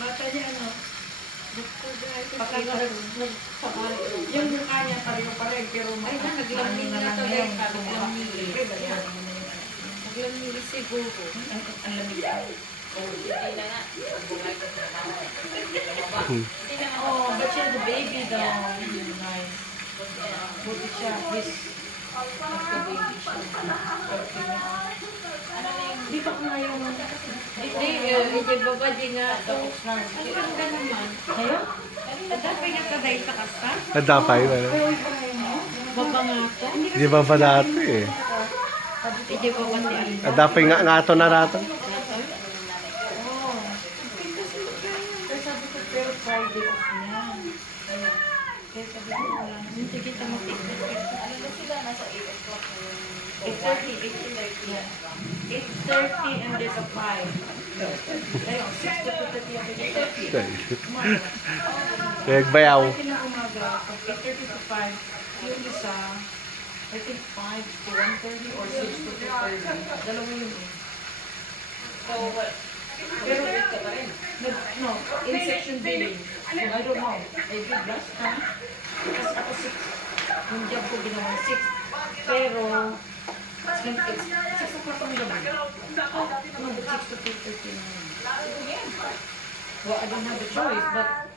Bata niya ano? Baka nagsakali. yung mukha niya pareho-pareho pero Ay, naglamig na to. Naglamig. Naglamig. Naglamig siguro. Ang lamig ay. Oh, but she has a baby though. Nice. Buti siya. His nagka-baby siya. Di ba nga yung... Hindi baba di nga to. Ang ganda naman. Sa'yo? Dapat nga kaday sa kasta? Nadapay ba? Baba nga to? Di ba pa dati eh? Hindi baba di ang Nadapay nga to na nato. Oo. Pero sabi ko, pero Friday off niya. Kaya sabi ko, wala na. Hindi kita mag-tiktok. Ano na sila? Nasa 8 o'clock. 8:30 yeah. 8:30 and there's a 5. Ayun, 6 to 2:30 ako dito. Nagbayaw. 8:30 na umaga, pag 8:30 to 5, yung isa, I think 5 to 1:30 or 6 to 2:30. Dalawa yun eh. So, what? Pero ito pa rin. No, in section billing. So, I don't know. I did last time. Kasi ako 6. Yung job ko ginawa 6. Pero, it's 6 o'clock ang gabi. No, 6 to 2:30 na yun. Well, I don't have a choice, but